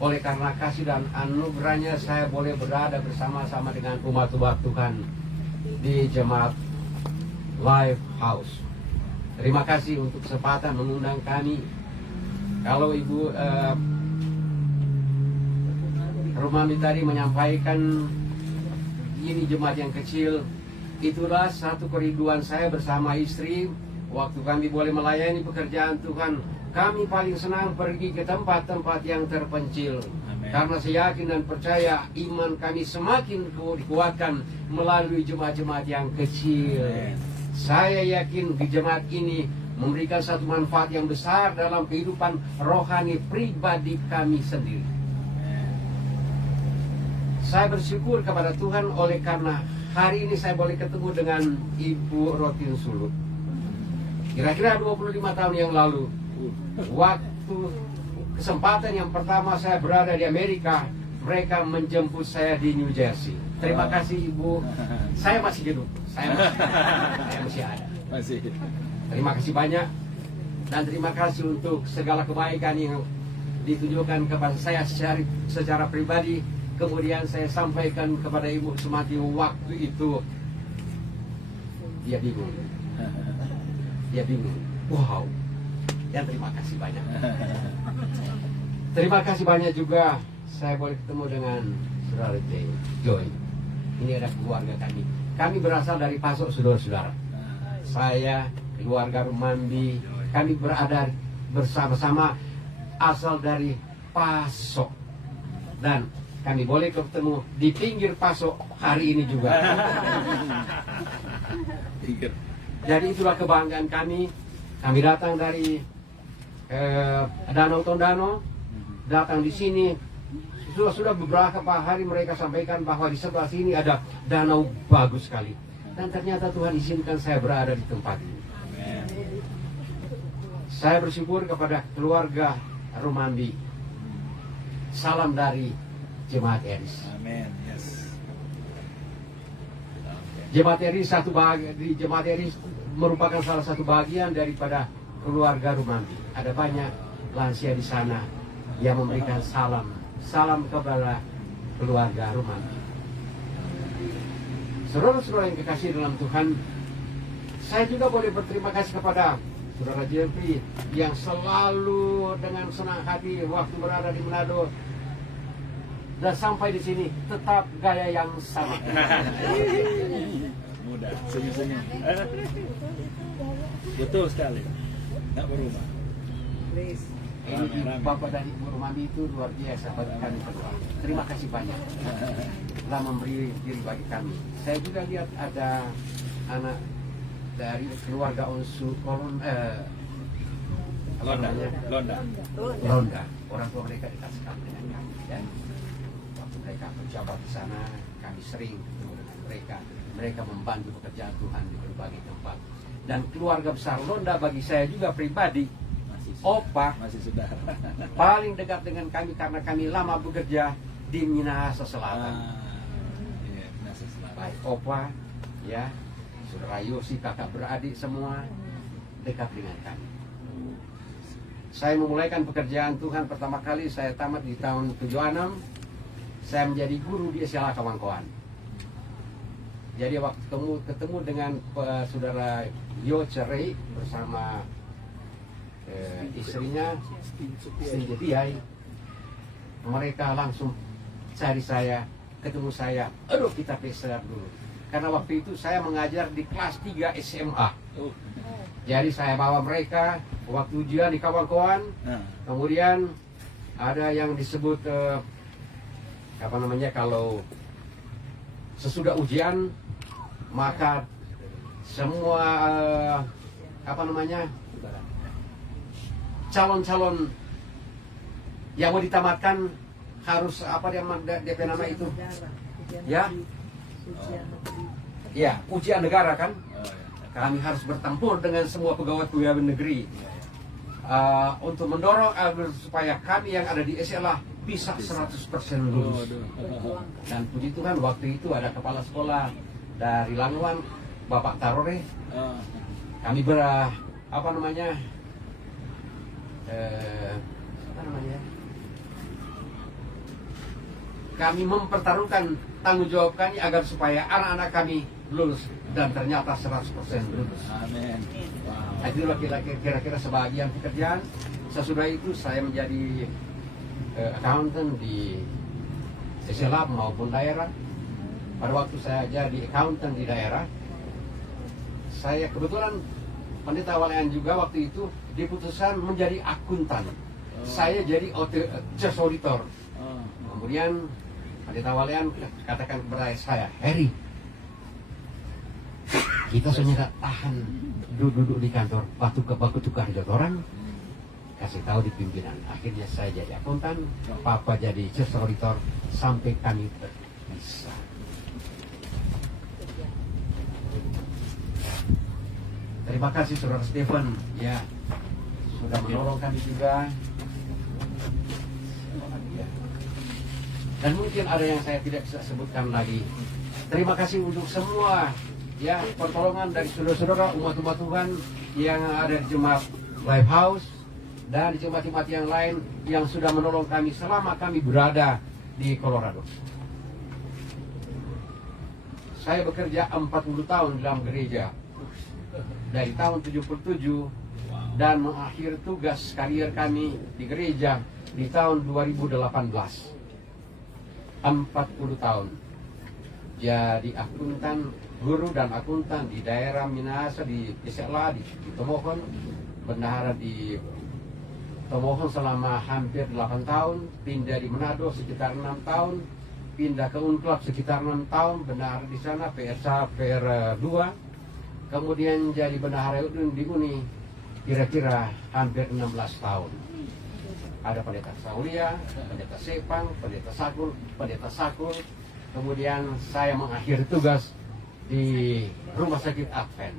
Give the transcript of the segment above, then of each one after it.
Oleh karena kasih dan anugerahnya saya boleh berada bersama-sama dengan umat-umat Tuhan di Jemaat Life House. Terima kasih untuk kesempatan mengundang kami. Kalau Ibu Rumami tadi menyampaikan ini jemaat yang kecil, itulah satu kerinduan saya bersama istri. Waktu kami boleh melayani pekerjaan Tuhan, kami paling senang pergi ke tempat-tempat yang terpencil. Amen. Karena saya yakin dan percaya iman kami semakin dikuatkan melalui jemaat-jemaat yang kecil. Amen. Saya yakin jemaat ini memberikan satu manfaat yang besar dalam kehidupan rohani pribadi kami sendiri. Amen. Saya bersyukur kepada Tuhan oleh karena hari ini saya boleh ketemu dengan Ibu Rotin Sulut. Kira-kira 25 tahun yang lalu, waktu kesempatan yang pertama saya berada di Amerika, mereka menjemput saya di New Jersey. Terima kasih Ibu. Saya masih hidup. Saya masih ada. Terima kasih banyak. Dan terima kasih untuk segala kebaikan yang ditunjukkan kepada saya secara pribadi. Kemudian saya sampaikan kepada Ibu Sumati waktu itu. Dia bingung. Dia bingung. Wow. Dan terima kasih banyak. Terima kasih banyak juga saya boleh ketemu dengan Saudara Joy. Ini adalah keluarga kami. Kami berasal dari Pasok, saudara-saudara. Saya, keluarga Rumandi, kami berada bersama-sama asal dari Pasok. Dan kami boleh ketemu di pinggir Pasok hari ini juga. Jadi itulah kebanggaan kami. Kami datang dari Danau Tondano, datang di sini. Sudah beberapa hari mereka sampaikan bahwa di sebelah sini ada danau bagus sekali. Dan ternyata Tuhan izinkan saya berada di tempat ini. Amen. Saya bersyukur kepada keluarga Rumandi. Salam dari Jemaat Eris. Amen. Yes. Jemaat Eris Jemaat Eris merupakan salah satu bagian daripada keluarga Rumandi. Ada banyak lansia di sana yang memberikan salam kepada keluarga Rumandi. Saudara-saudara yang kekasih dalam Tuhan, saya juga boleh berterima kasih kepada Saudara Jeffrey yang selalu dengan senang hati waktu berada di Manado dan sampai di sini tetap gaya yang sama. Mudah, senyum-senyum. Betul sekali. Nggak berubah. Ini Bapak dan Ibu Rumandi itu luar biasa bagi kami berdua. Terima kasih banyak telah memberi diri bagi kami. Saya juga lihat ada anak dari keluarga unsur Londa. Orang tua mereka dekat sekali dengan kami. Ya. Waktu mereka berjabat di sana, kami sering ketemu dengan mereka. Mereka membantu pekerjaan Tuhan di berbagai tempat. Dan keluarga besar Londa bagi saya juga pribadi, Opa, masih saudara. Paling dekat dengan kami karena kami lama bekerja di Minahasa Selatan. Iya, Minahasa Selatan. Baik Opa, ya, Saudara Yosi, kakak beradik semua dekat dengan kami. Saya memulaikan pekerjaan Tuhan pertama kali saya tamat di tahun 76. Saya menjadi guru di SLA Kawangkoan. Jadi waktu ketemu dengan Saudara Yo Cerai bersama istrinya Sinjetiai, mereka langsung cari saya, ketemu saya. Aduh, kita PCR dulu. Karena waktu itu saya mengajar di kelas 3 SMA. Jadi saya bawa mereka waktu ujian di Kawangkoan. Kemudian ada yang disebut kalau sesudah ujian maka semua calon-calon yang mau ditamatkan harus DP nama itu ya ujian negara kan. Kami harus bertempur dengan semua pegawai negeri untuk mendorong supaya kami yang ada di SLA bisa 100% lulus. Dan puji Tuhan waktu itu ada kepala sekolah dari Languan, Bapak Tarore. Kami kami mempertaruhkan tanggung jawab kami agar supaya anak-anak kami lulus, dan ternyata 100% lulus. Amin. Wow. Itulah kira-kira sebagian pekerjaan. Sesudah itu saya menjadi accountant di SLA maupun daerah. Pada waktu saya jadi accountant di daerah, saya kebetulan pendeta walayan juga waktu itu diputuskan menjadi akuntan. Saya jadi church auditor. Kemudian pendeta walayan katakan kepada saya, Harry, kita sebenarnya tahan duduk di kantor batu tukar hidup orang, kasih tahu di pimpinan. Akhirnya saya jadi akuntan, papa jadi church auditor sampai kami terpisah. Terima kasih Saudara Stephen, ya sudah menolong kami juga. Dan mungkin ada yang saya tidak bisa sebutkan lagi. Terima kasih untuk semua ya pertolongan dari saudara-saudara umat-umat Tuhan yang ada di Jemaat Lifehouse dan di jemaat-jemaat yang lain yang sudah menolong kami selama kami berada di Colorado. Saya bekerja 40 tahun dalam gereja dari tahun 77 dan mengakhiri tugas karier kami di gereja di tahun 2018. 40 tahun jadi akuntan, guru dan akuntan di daerah Minahasa, di SLA, di Tomohon, bendahara di Tomohon selama hampir 8 tahun, pindah di Manado sekitar 6 tahun, pindah ke Unclub sekitar 6 tahun, bendahara di sana PR2, kemudian jadi bendahara di Uni kira-kira hampir 16 tahun. Ada pendeta Saulia, pendeta Sepang, pendeta Sakul, kemudian saya mengakhiri tugas di Rumah Sakit Advent.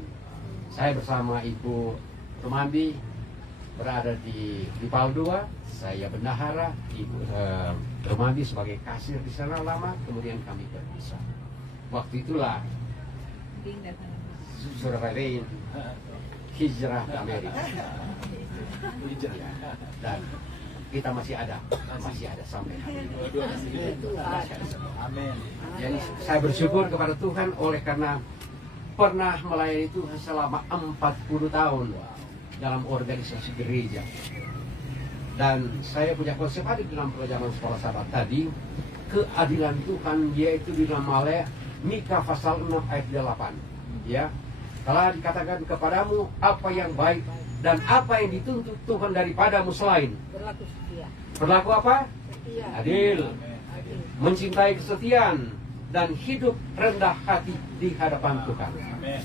Saya bersama Ibu Rumambi berada di PAL 2, saya bendahara, Ibu Rumambi sebagai kasir di sana lama, kemudian kami berpisah. Waktu itulah Saudara Rain hijrah ke Amerika. Dan kita masih ada sampai hari ini. Amin. Jadi saya bersyukur kepada Tuhan oleh karena pernah melayani Tuhan selama 40 tahun dalam organisasi gereja. Dan saya punya konsep ada di dalam pelajaran sekolah sahabat tadi, keadilan Tuhan yaitu di dalam Mika pasal 6 ayat 8. Ya, telah dikatakan kepadamu apa yang baik dan apa yang dituntut Tuhan daripadamu selain berlaku setia. Berlaku apa? Setia. Adil, Adil. mencintai kesetiaan dan hidup rendah hati di hadapan Tuhan. Amin.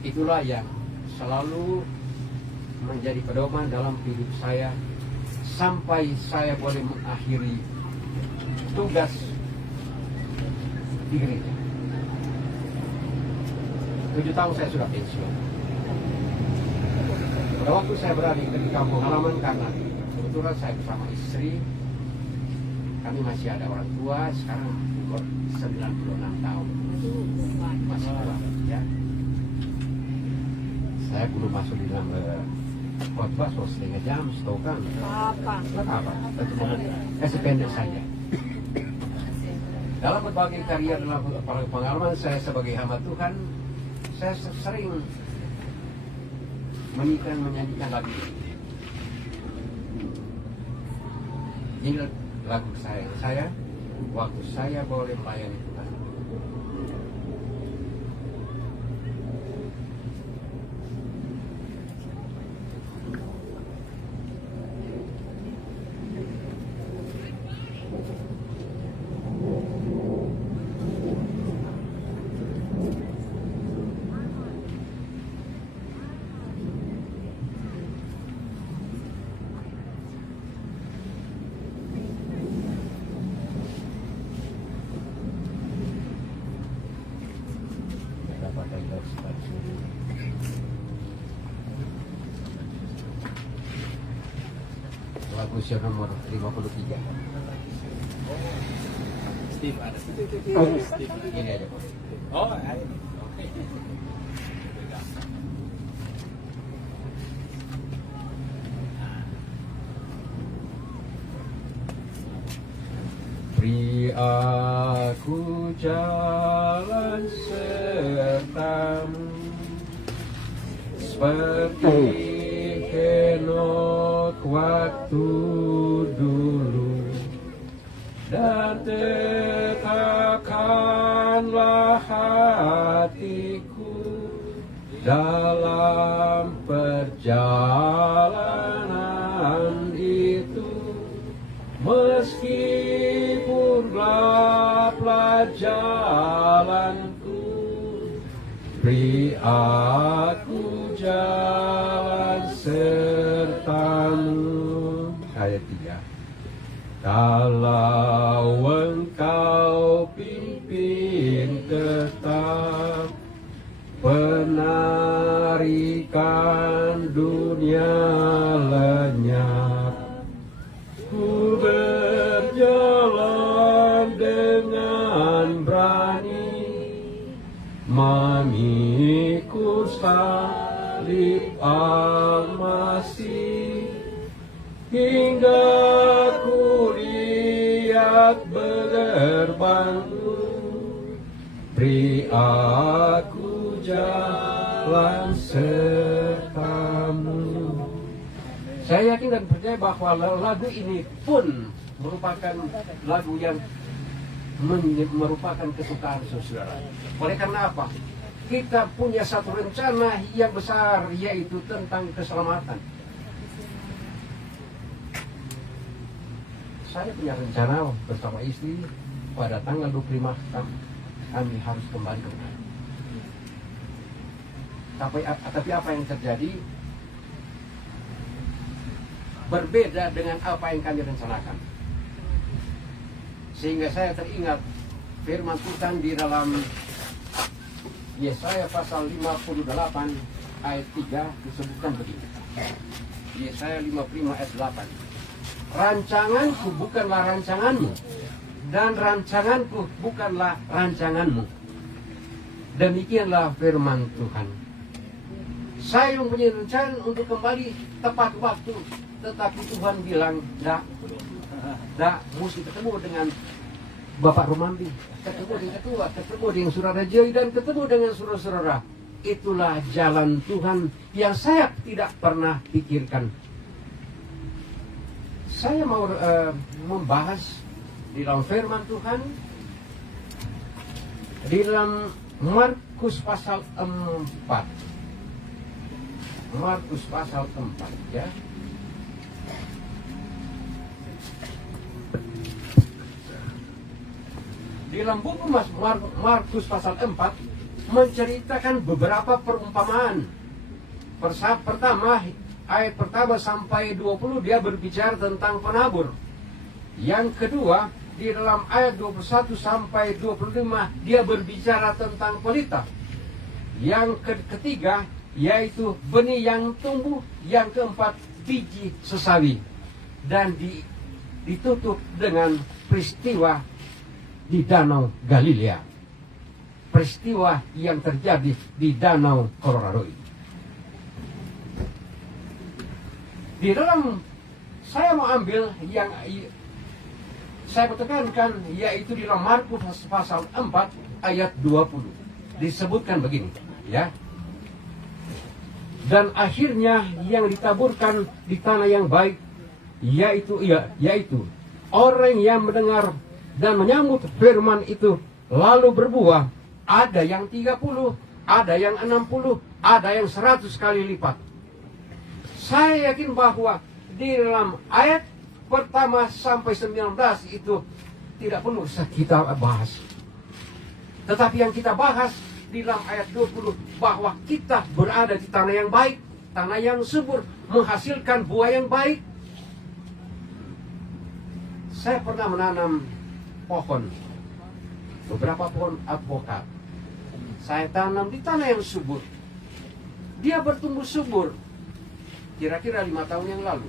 Itulah yang selalu menjadi pedoman dalam hidup saya sampai saya boleh mengakhiri tugas di gereja. 7 tahun saya sudah pensiun. Pada waktu saya berada di kampung halaman karena kebetulan saya bersama istri, kami masih ada orang tua, sekarang umur 96 tahun. Masih tua, ya. Saya belum masuk di dalam khotbah setengah jam, setahu kan? Apa? Sependek saja. Dalam berbagai karya dalam pengalaman saya sebagai hamba Tuhan, saya sering menyanyikan lagu ini. Ini lagu saya waktu saya boleh melayani Tuhan. Lagu usia nomor 53. Steve ada. Ini aja Pak. Oh, ada ini. Oke. Beri aku jalan sertamu, seperti Henok waktu dulu, dan tetapkanlah hatiku dalam perjalanan itu, meskipun gelaplah jalanku, beri aku jalan sertamu. Ayat 3. Kalau engkau pimpin tetap penarikan dunia lenyap, ku berjalan dengan berani, memikul salib Al-Masih, hingga ku lihat bergerbangmu, beri aku jalan sertamu. Saya yakin dan percaya bahwa lagu ini pun merupakan lagu yang merupakan kesukaan saudara. Oleh karena apa? Kita punya satu rencana yang besar, yaitu tentang keselamatan. Saya punya rencana bersama istri pada tanggal 25 kami harus kembali ke rumah. Tapi apa yang terjadi berbeda dengan apa yang kami rencanakan. Sehingga saya teringat firman Tuhan di dalam Yesaya pasal 58 ayat 3 disebutkan begini. Yesaya 55 ayat 8. Rancanganku bukanlah rancanganmu, dan rancanganku bukanlah rancanganmu. Demikianlah firman Tuhan. Saya mempunyai rencana untuk kembali tepat waktu, tetapi Tuhan bilang, dah, mesti ketemu dengan Bapak Rumandi, ketemu dengan ketua, ketemu dengan saudara Joy, dan ketemu dengan saudara-saudara. Itulah jalan Tuhan yang saya tidak pernah pikirkan. Saya mau membahas di dalam firman Tuhan di dalam Markus pasal 4. Markus pasal 4 ya. Di dalam buku Markus pasal 4 menceritakan beberapa perumpamaan. Pertama, ayat pertama sampai 20 dia berbicara tentang penabur. Yang kedua, di dalam ayat 21 sampai 25 dia berbicara tentang pelita. Yang ketiga yaitu benih yang tumbuh. Yang keempat, biji sesawi. Dan ditutup dengan peristiwa di Danau Galilea. Peristiwa yang terjadi di Danau Colorado. Di dalam saya mau ambil yang saya tekankan, yaitu di dalam Markus pasal 4 ayat 20. Disebutkan begini, ya. Dan akhirnya yang ditaburkan di tanah yang baik, yaitu orang yang mendengar dan menyambut firman itu lalu berbuah. Ada yang 30, ada yang 60, ada yang 100 kali lipat. Saya yakin bahwa di dalam ayat pertama sampai 19 itu tidak perlu kita bahas. Tetapi yang kita bahas di dalam ayat 20 bahwa kita berada di tanah yang baik, tanah yang subur, menghasilkan buah yang baik. Saya pernah menanam pohon, beberapa pohon alpukat. Saya tanam di tanah yang subur. Dia bertumbuh subur. Kira-kira 5 tahun yang lalu.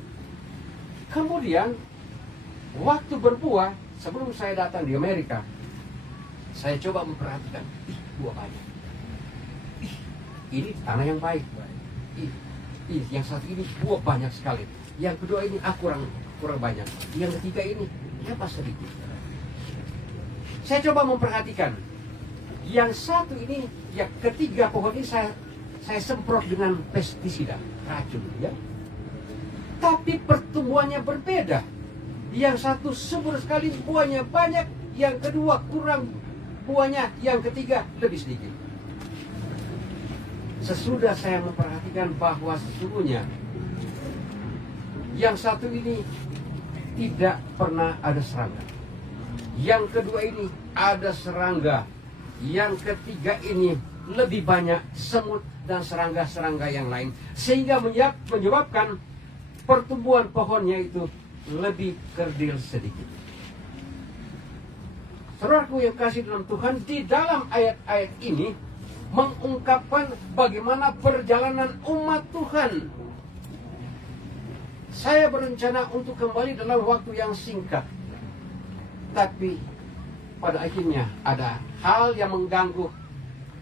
Kemudian waktu berbuah, sebelum saya datang di Amerika, saya coba memperhatikan, buah banyak. Ini tanah yang baik. Yang satu ini buah banyak sekali. Yang kedua ini kurang banyak. Yang ketiga ini sedikit. Saya coba memperhatikan. Yang satu ini, ya ketiga pohon ini saya semprot dengan pestisida, racun, ya. Tapi pertumbuhannya berbeda. Yang satu subur sekali, buahnya banyak. Yang kedua kurang buahnya. Yang ketiga lebih sedikit. Sesudah saya memperhatikan bahwa sesungguhnya yang satu ini tidak pernah ada serangga. Yang kedua ini ada serangga. Yang ketiga ini lebih banyak semut dan serangga-serangga yang lain. Sehingga menyebabkan pertumbuhan pohonnya itu lebih kerdil sedikit. Saudaraku yang kasih dalam Tuhan, di dalam ayat-ayat ini mengungkapkan bagaimana perjalanan umat Tuhan. Saya berencana untuk kembali dalam waktu yang singkat. Tapi pada akhirnya ada hal yang mengganggu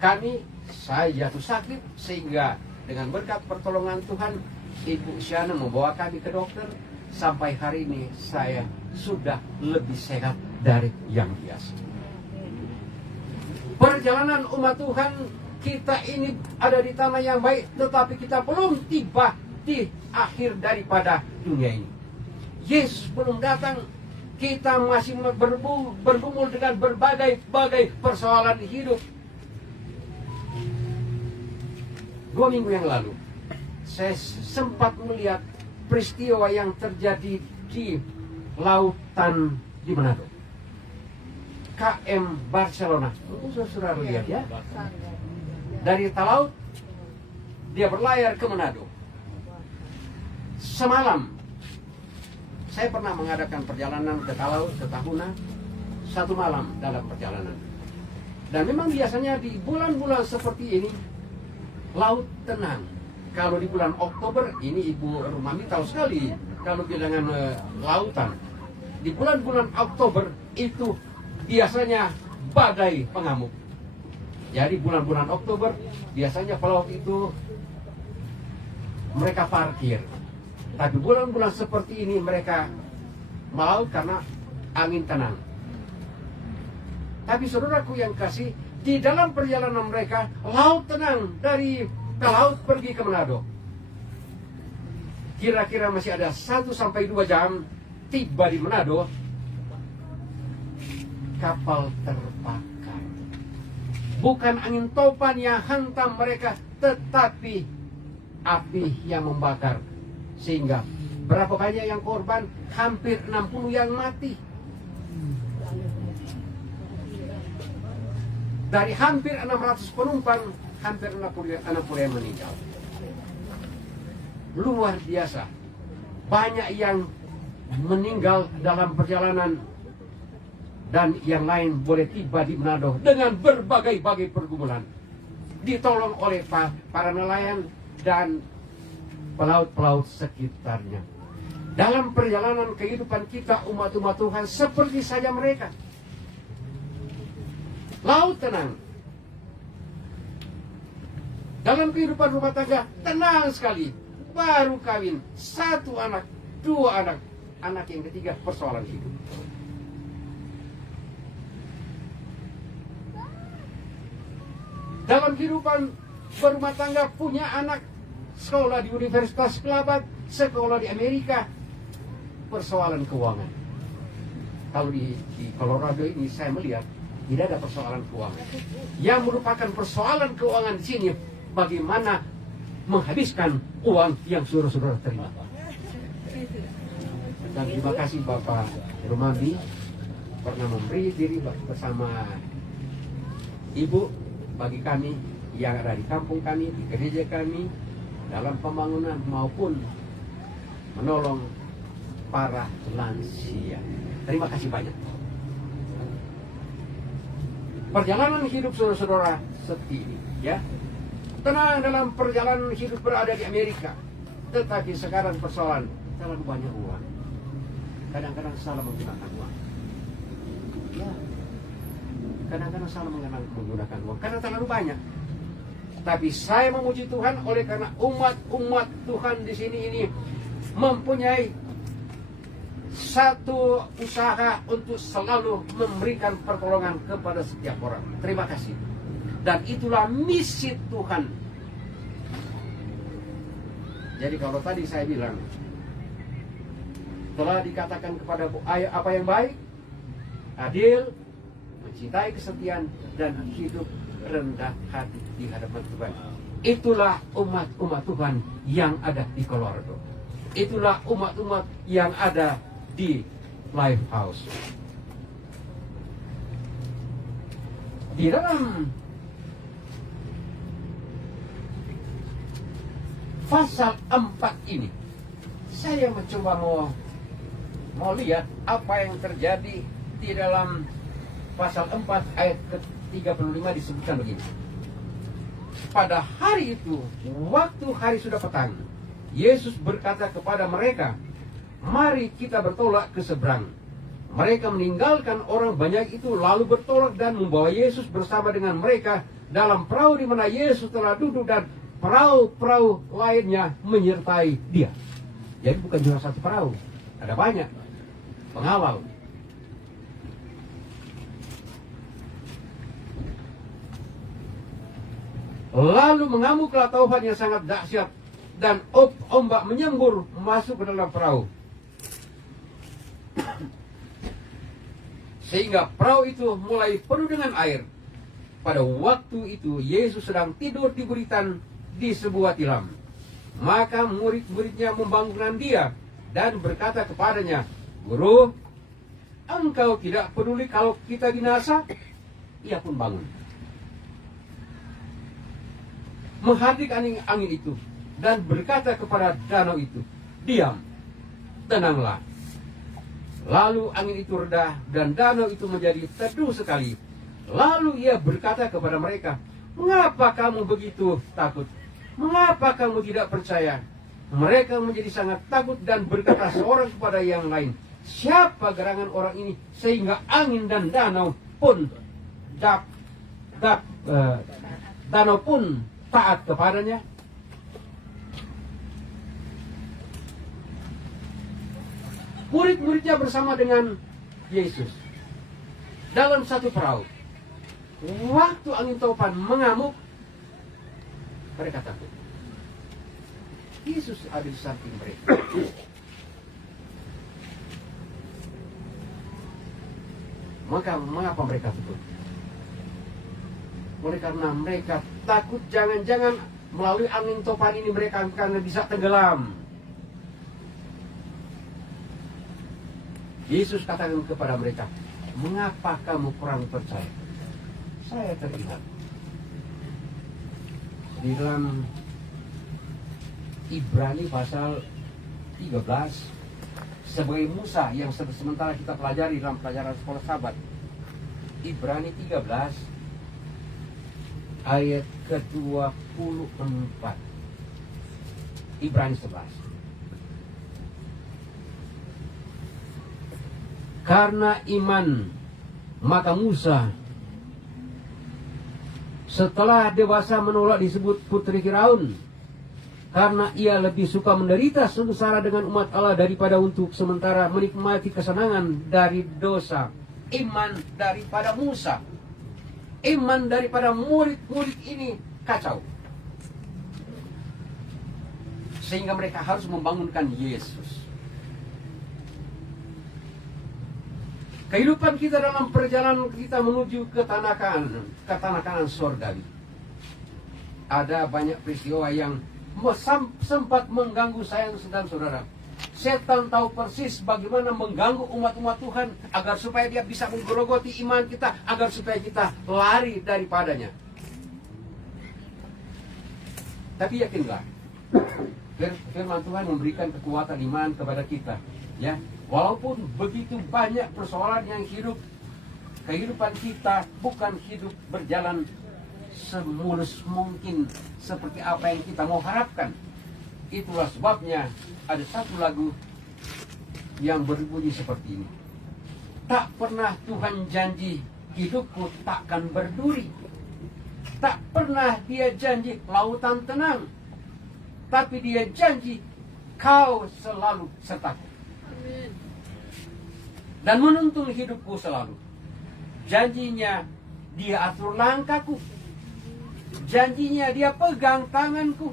kami. Saya jatuh sakit sehingga dengan berkat pertolongan Tuhan, Ibu Syana membawa kami ke dokter. Sampai hari ini saya sudah lebih sehat dari yang biasa. Perjalanan umat Tuhan kita ini ada di tanah yang baik, tetapi kita belum tiba di akhir daripada dunia ini. Yesus belum datang. Kita masih bergumul dengan berbagai persoalan hidup. 2 minggu yang lalu saya sempat melihat peristiwa yang terjadi di lautan di Manado, KM Barcelona. Mungkin saudara lihat ya. Dari Talaut dia berlayar ke Manado. Semalam saya pernah mengadakan perjalanan ke Talaut, ke Tahuna, 1 malam dalam perjalanan. Dan memang biasanya di bulan-bulan seperti ini laut tenang. Kalau di bulan Oktober, ini Ibu Rumami tahu sekali kalau bilangan lautan. Di bulan-bulan Oktober itu biasanya badai pengamuk. Jadi bulan-bulan Oktober biasanya pelaut itu mereka parkir. Tapi bulan-bulan seperti ini mereka melaut karena angin tenang. Tapi saudaraku yang kasih, di dalam perjalanan mereka laut tenang dari Talaut pergi ke Manado. Kira-kira masih ada 1 sampai 2 jam tiba di Manado. Kapal terbakar. Bukan angin topan yang hantam mereka, tetapi api yang membakar. Sehingga berapa banyak yang korban? Hampir 60 yang mati. Dari hampir 600 penumpang, hampir 60 yang meninggal. Luar biasa. Banyak yang meninggal dalam perjalanan. Dan yang lain boleh tiba di Manado dengan berbagai-bagai pergumulan. Ditolong oleh para nelayan dan pelaut-pelaut sekitarnya. Dalam perjalanan kehidupan kita umat-umat Tuhan seperti saja mereka. Laut tenang. Dalam kehidupan rumah tangga tenang sekali. Baru kawin 1 anak, 2 anak. Anak yang ketiga persoalan hidup. Dalam kehidupan berumah tangga punya anak, sekolah di Universitas Kelabat, sekolah di Amerika, persoalan keuangan. Kalau di Colorado ini saya melihat tidak ada persoalan keuangan. Yang merupakan persoalan keuangan di sini, bagaimana menghabiskan uang yang saudara-saudara terima. Dan terima kasih Bapak Rumandi pernah memberi diri bersama Ibu bagi kami yang ada di kampung kami, di gereja kami, dalam pembangunan maupun menolong para lansia. Terima kasih banyak. Perjalanan hidup saudara-saudara seperti ini, ya. Tenang dalam perjalanan hidup berada di Amerika. Tetapi sekarang persoalan terlalu banyak uang. Kadang-kadang salah menggunakan uang. Ya. Kadang-kadang salah menggunakan uang karena terlalu banyak. Tapi saya memuji Tuhan oleh karena umat-umat Tuhan di sini ini mempunyai satu usaha untuk selalu memberikan pertolongan kepada setiap orang. Terima kasih. Dan itulah misi Tuhan. Jadi kalau tadi saya bilang telah dikatakan kepada ayah apa yang baik, adil, mencintai kesetiaan, dan hidup rendah hati di hadapan Tuhan. Itulah umat-umat Tuhan yang ada di Colorado. Itulah umat-umat yang ada di Lifehouse. Di dalam pasal 4 ini, saya mencoba mau lihat apa yang terjadi di dalam pasal 4 ayat ke-35 disebutkan begini. Pada hari itu, waktu hari sudah petang, Yesus berkata kepada mereka, "Mari kita bertolak ke seberang." Mereka meninggalkan orang banyak itu lalu bertolak dan membawa Yesus bersama dengan mereka dalam perahu di mana Yesus telah duduk, dan perahu-perahu lainnya menyertai dia. Jadi bukan cuma satu perahu, ada banyak pengawal. Lalu mengamuklah taufan yang sangat dahsyat, dan ombak menyembur masuk ke dalam perahu, sehingga perahu itu mulai penuh dengan air. Pada waktu itu Yesus sedang tidur di buritan di sebuah tilam. Maka murid-muridnya membangunkan dia dan berkata kepadanya, "Guru, engkau tidak peduli kalau kita binasa?" Ia pun bangun, menghadik angin itu, dan berkata kepada danau itu, "Diam, tenanglah." Lalu angin itu reda dan danau itu menjadi teduh sekali. Lalu ia berkata kepada mereka, "Mengapa kamu begitu takut? Mengapa kamu tidak percaya?" Mereka menjadi sangat takut dan berkata seorang kepada yang lain, "Siapa gerangan orang ini sehingga angin dan danau pun taat kepadanya?" Murid-muridnya bersama dengan Yesus dalam satu perahu. Waktu angin topan mengamuk, mereka takut. Yesus ada di samping mereka. Mengapa mereka takut? Oleh karena mereka takut jangan-jangan melalui angin topan ini mereka akan bisa tenggelam. Yesus katakan kepada mereka, "Mengapa kamu kurang percaya?" Saya teringat di dalam Ibrani pasal 13, sebagai Musa yang sementara kita pelajari dalam pelajaran sekolah sahabat. Ibrani 13 ayat ke-24. Ibrani 11. Karena iman, maka Musa setelah dewasa menolak disebut putri Firaun, karena ia lebih suka menderita sengsara dengan umat Allah daripada untuk sementara menikmati kesenangan dari dosa. Iman daripada Musa, iman daripada murid-murid ini kacau, sehingga mereka harus membangunkan Yesus. Kehidupan kita dalam perjalanan kita menuju ke tanah kanan sorgawi. Ada banyak peristiwa yang sempat mengganggu saya dan saudara. Setan tahu persis bagaimana mengganggu umat-umat Tuhan agar supaya dia bisa menggerogoti iman kita, agar supaya kita lari daripadanya. Tapi yakinlah, firman Tuhan memberikan kekuatan iman kepada kita, ya. Walaupun begitu banyak persoalan yang kehidupan kita bukan hidup berjalan semulus mungkin seperti apa yang kita mau harapkan. Itulah sebabnya ada satu lagu yang berbunyi seperti ini. Tak pernah Tuhan janji hidupku takkan berduri. Tak pernah dia janji lautan tenang. Tapi dia janji kau selalu sertaku. dan menuntun hidupku selalu. Janjinya Dia atur langkahku. Janjinya Dia pegang tanganku.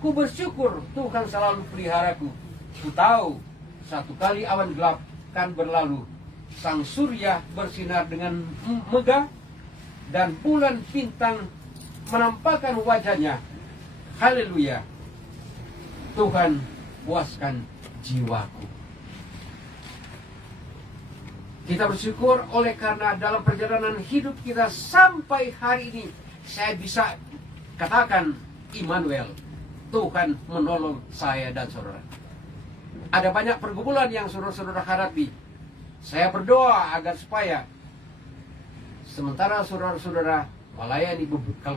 Ku bersyukur Tuhan selalu peliharaku. Ku tahu satu kali awan gelap kan berlalu, sang surya bersinar dengan megah, dan bulan bintang menampakkan wajahnya. Haleluya. Tuhan puaskan jiwaku. Kita bersyukur oleh karena dalam perjalanan hidup kita sampai hari ini, saya bisa katakan Immanuel, Tuhan menolong saya dan saudara. Ada banyak pergumulan yang saudara-saudara hadapi. Saya berdoa agar supaya sementara saudara-saudara melayani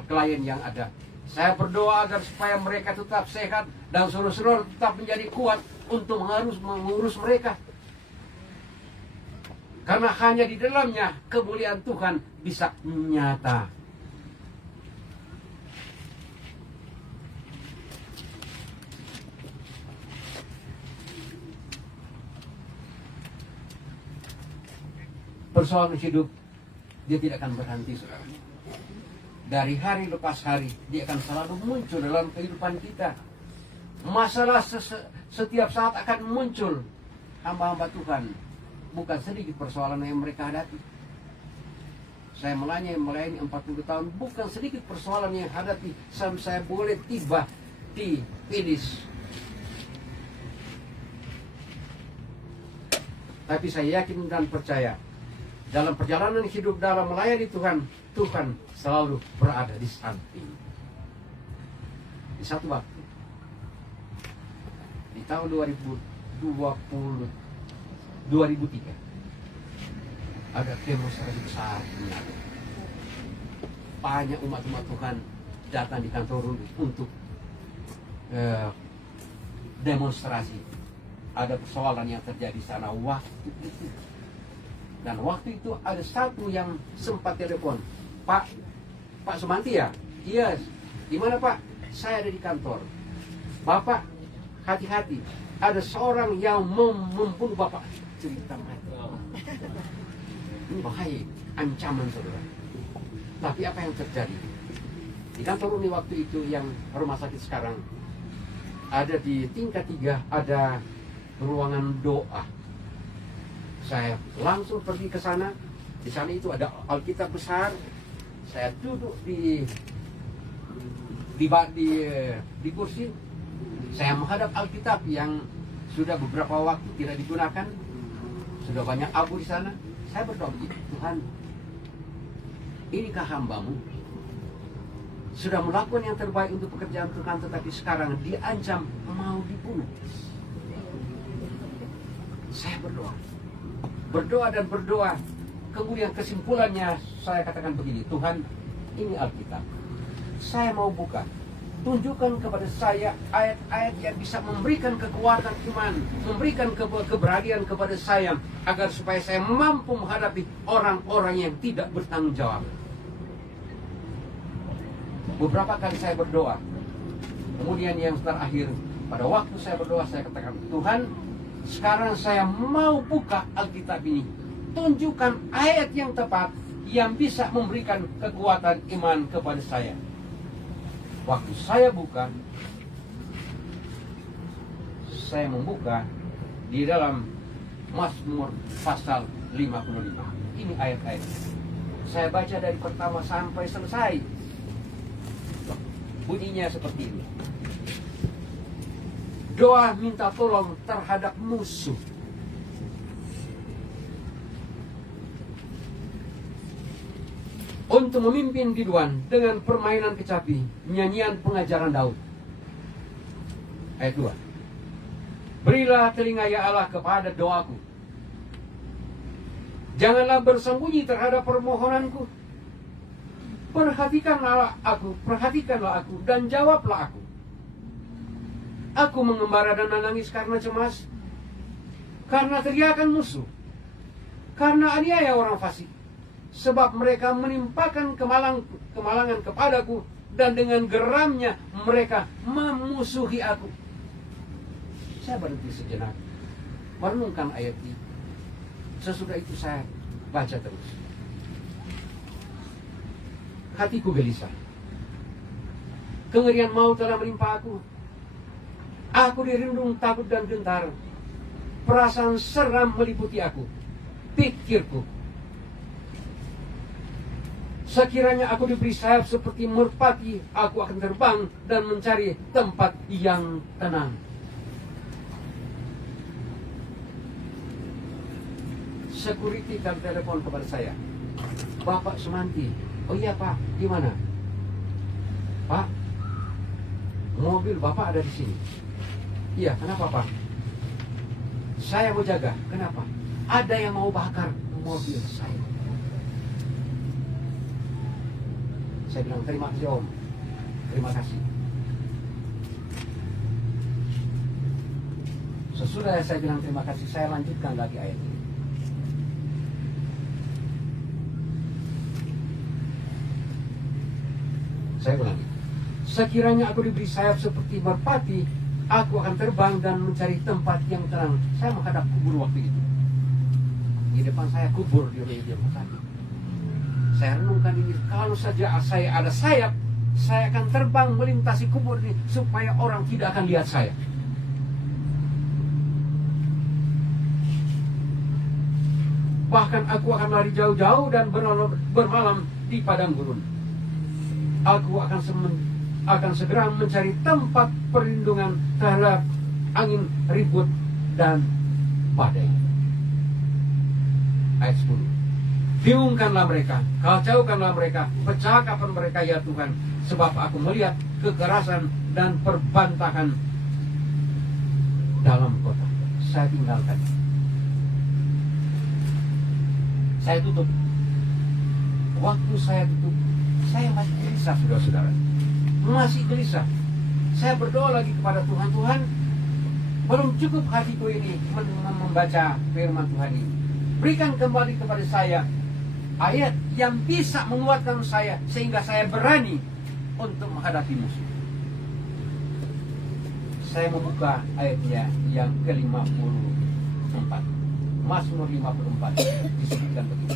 klien yang ada, saya berdoa agar supaya mereka tetap sehat dan saudara-saudara tetap menjadi kuat untuk mengurus mereka. Karena hanya di dalamnya kemuliaan Tuhan bisa nyata. Persoalan hidup, dia tidak akan berhenti, saudara. Dari hari lepas hari, dia akan selalu muncul dalam kehidupan kita. Masalah setiap saat akan muncul. Hamba-hamba Tuhan, bukan sedikit persoalan yang mereka hadapi. Saya melayani 40 tahun, bukan sedikit persoalan yang hadapi sampai saya boleh tiba di finish. Tapi saya yakin dan percaya, dalam perjalanan hidup, dalam melayani Tuhan, Tuhan selalu berada di samping. Di satu waktu, di tahun 2003, ada demonstrasi besar. Banyak umat-umat Tuhan datang di kantor untuk demonstrasi. Ada persoalan yang terjadi di sana waktu itu. Dan waktu itu ada satu yang sempat telepon, Pak Sumanti ya? Yes. Gimana Pak? Saya ada di kantor. Bapak, hati-hati. Ada seorang yang membunuh Bapak. Cerita mati. Ini bahaya, ancaman saudara. Tapi apa yang terjadi? Di kantor ini waktu itu yang rumah sakit sekarang, ada di tingkat 3 ada ruangan doa. Saya langsung pergi ke sana. Di sana itu ada Alkitab besar. Saya duduk di kursi. Saya menghadap Alkitab yang sudah beberapa waktu tidak digunakan. Sudah banyak abu di sana. Saya berdoa, Tuhan, inikah hambamu sudah melakukan yang terbaik untuk pekerjaan Tuhan, tetapi sekarang diancam mau dibunuh. Saya berdoa dan berdoa. Kemudian kesimpulannya saya katakan begini, Tuhan, ini Alkitab. Saya mau buka. Tunjukkan kepada saya ayat-ayat yang bisa memberikan kekuatan iman, memberikan keberanian kepada saya, agar supaya saya mampu menghadapi orang-orang yang tidak bertanggung jawab. Beberapa kali saya berdoa. Kemudian yang terakhir, pada waktu saya berdoa, saya katakan, Tuhan, sekarang saya mau buka Alkitab ini. Tunjukkan ayat yang tepat yang bisa memberikan kekuatan iman kepada saya. Waktu saya buka, saya membuka di dalam Mazmur pasal 55. Ini ayat-ayat. Saya baca dari pertama sampai selesai. Bunyinya seperti ini. Doa minta tolong terhadap musuh. Untuk memimpin biduan dengan permainan kecapi, nyanyian pengajaran Daud. Ayat 2. Berilah telinga ya Allah kepada doaku. Janganlah bersembunyi terhadap permohonanku. Perhatikanlah aku dan jawablah aku. Aku mengembara dan menangis karena cemas, karena teriakan musuh, karena aniaya orang fasik. Sebab mereka menimpakan kemalangan kepadaku, dan dengan geramnya mereka memusuhi aku. Saya berhenti sejenak, merenungkan ayat ini. Sesudah itu saya baca terus. Hatiku gelisah. Kengerian maut telah menimpa aku. Aku dirindung takut dan gentar. Perasaan seram meliputi aku. Pikirku, sekiranya aku diberi sayap seperti merpati, aku akan terbang dan mencari tempat yang tenang. Security kan telepon kepada saya. Bapak Sumanti. Oh iya Pak, di mana? Pak, mobil Bapak ada di sini. Iya, kenapa Pak? Saya mau jaga. Kenapa? Ada yang mau bakar mobil saya. Saya bilang terima kasih Om. Terima kasih. Sesudah saya bilang terima kasih, saya lanjutkan lagi ayat ini. Saya ulangi. Sekiranya aku diberi sayap seperti merpati, aku akan terbang dan mencari tempat yang tenang. Saya menghadap kubur waktu itu. Di depan saya kubur di rumah sakit. Saya renungkan ini, kalau saja saya ada sayap, saya akan terbang melintasi kubur ini supaya orang tidak akan lihat saya. Bahkan aku akan lari jauh-jauh dan bermalam di padang gurun. Aku akan segera mencari tempat perlindungan terhadap angin ribut dan badai. Ayat 10. Bingungkanlah mereka, kacaukanlah mereka, pecahkan mereka ya Tuhan, sebab aku melihat kekerasan dan perbantahan dalam kota. Saya tinggalkan. Saya tutup. Waktu saya tutup, saya masih gelisah, saudara-saudara. Masih gelisah. Saya berdoa lagi kepada Tuhan. Tuhan, belum cukup hatiku ini membaca firman Tuhan ini. Berikan kembali kepada saya ayat yang bisa menguatkan saya sehingga saya berani untuk menghadapi musuh. Saya membuka ayatnya yang ke-54. Mazmur 54 disebutkan begitu.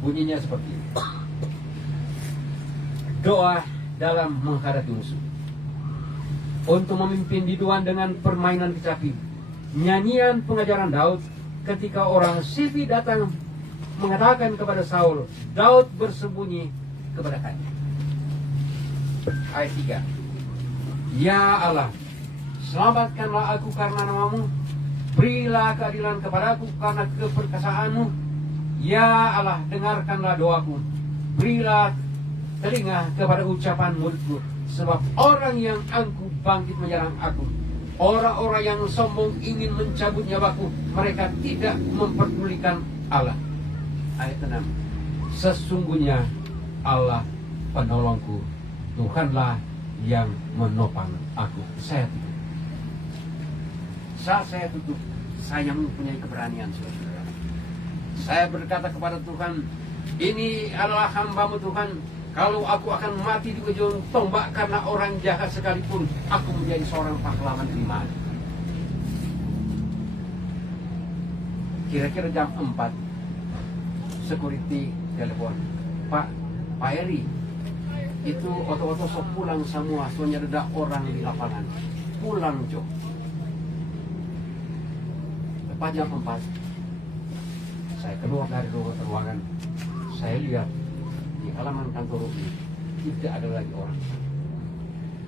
Bunyinya seperti ini. Doa dalam menghadapi musuh. Untuk memimpin biduan dengan permainan kecapi. Nyanyian pengajaran Daud ketika orang Sifi datang mengatakan kepada Saul, Daud bersembunyi kepada kami. Ayat 3. Ya Allah, selamatkanlah aku karena namamu. Berilah keadilan kepadaku karena keperkasaanmu. Ya Allah, dengarkanlah doaku. Berilah telinga kepada ucapan mulutku, sebab orang yang angkuh bangkit menyerang aku. Orang-orang yang sombong ingin mencabut nyawaku. Mereka tidak memperdulikan Allah. Ayat 6. Sesungguhnya Allah penolongku, Tuhanlah yang menopang aku. Saya tutup. Saat saya tutup, saya mempunyai keberanian, saudara. Saya berkata kepada Tuhan, ini adalah hamba-Mu Tuhan. Kalau aku akan mati di ujung tombak karena orang jahat sekalipun, aku menjadi seorang pahlawan beriman. Kira-kira jam 4, security telepon. Pak Eri, itu oto-oto sok pulang semua, soalnya ada orang di lapangan. Pulang, Jo. Tepat jam 4, saya keluar dari ruangan. Saya lihat di halaman kantor ini tidak ada lagi orang.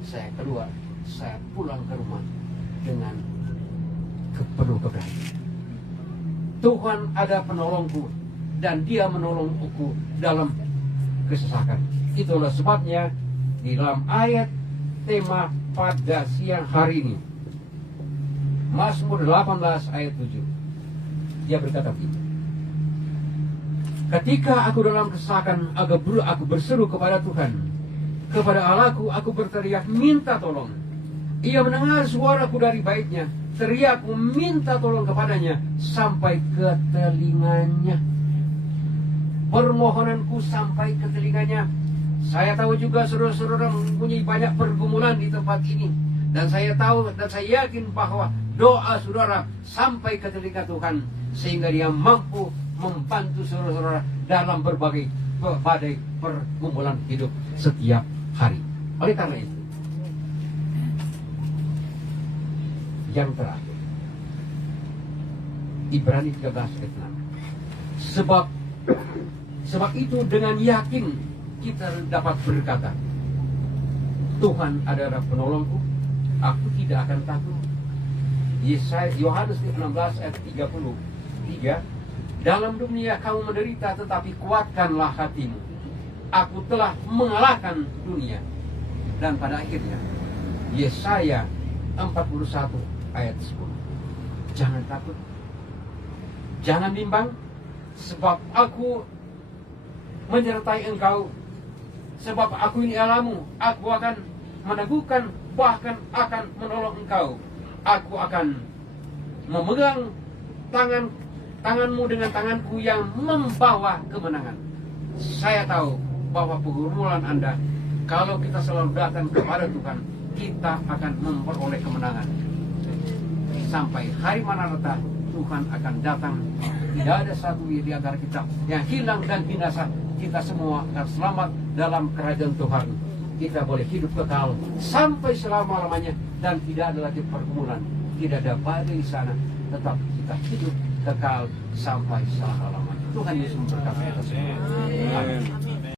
Saya keluar, saya pulang ke rumah dengan penuh keberanian. Tuhan ada penolongku dan Dia menolong aku dalam kesesakan. Itulah sebabnya di dalam ayat tema pada siang hari ini, Mazmur 18 ayat 7, dia berkata begini. Ketika aku dalam kesesakan, aku berseru kepada Tuhan. Kepada Allahku, aku berteriak minta tolong. Ia mendengar suaraku dari baitnya. Teriakku minta tolong kepadanya sampai ke telinganya. Permohonanku sampai ke telinganya. Saya tahu juga saudara-saudara mempunyai banyak pergumulan di tempat ini. Dan saya tahu dan saya yakin bahwa doa saudara sampai ke telinga Tuhan, sehingga Dia mampu membantu saudara-saudara dalam berbagai badai pergumulan hidup setiap hari. Oleh karena itu, yang terakhir, Ibrani 13 ayat 6. Sebab itu dengan yakin kita dapat berkata, Tuhan adalah penolongku, aku tidak akan takut. Yohanes 16 ayat 33. Dalam dunia kamu menderita, tetapi kuatkanlah hatimu. Aku telah mengalahkan dunia. Dan pada akhirnya, Yesaya 41 ayat 10. Jangan takut, jangan bimbang, sebab aku menyertai engkau. Sebab aku ini Allahmu, aku akan meneguhkan, bahkan akan menolong engkau. Aku akan memegang tanganmu dengan tanganku yang membawa kemenangan. Saya tahu bahwa pergumulan Anda, kalau kita selalu datang kepada Tuhan, kita akan memperoleh kemenangan. Sampai hari Maranatha, Tuhan akan datang. Tidak ada satu di antara kita yang hilang dan binasa. Kita semua akan selamat dalam kerajaan Tuhan. Kita boleh hidup kekal sampai selama-lamanya, dan tidak ada lagi pergumulan, tidak ada badai di sana, tetapi kita hidup kekal sampai selama-lamanya. Tuhan Yesus memberkati kita semua. Amin.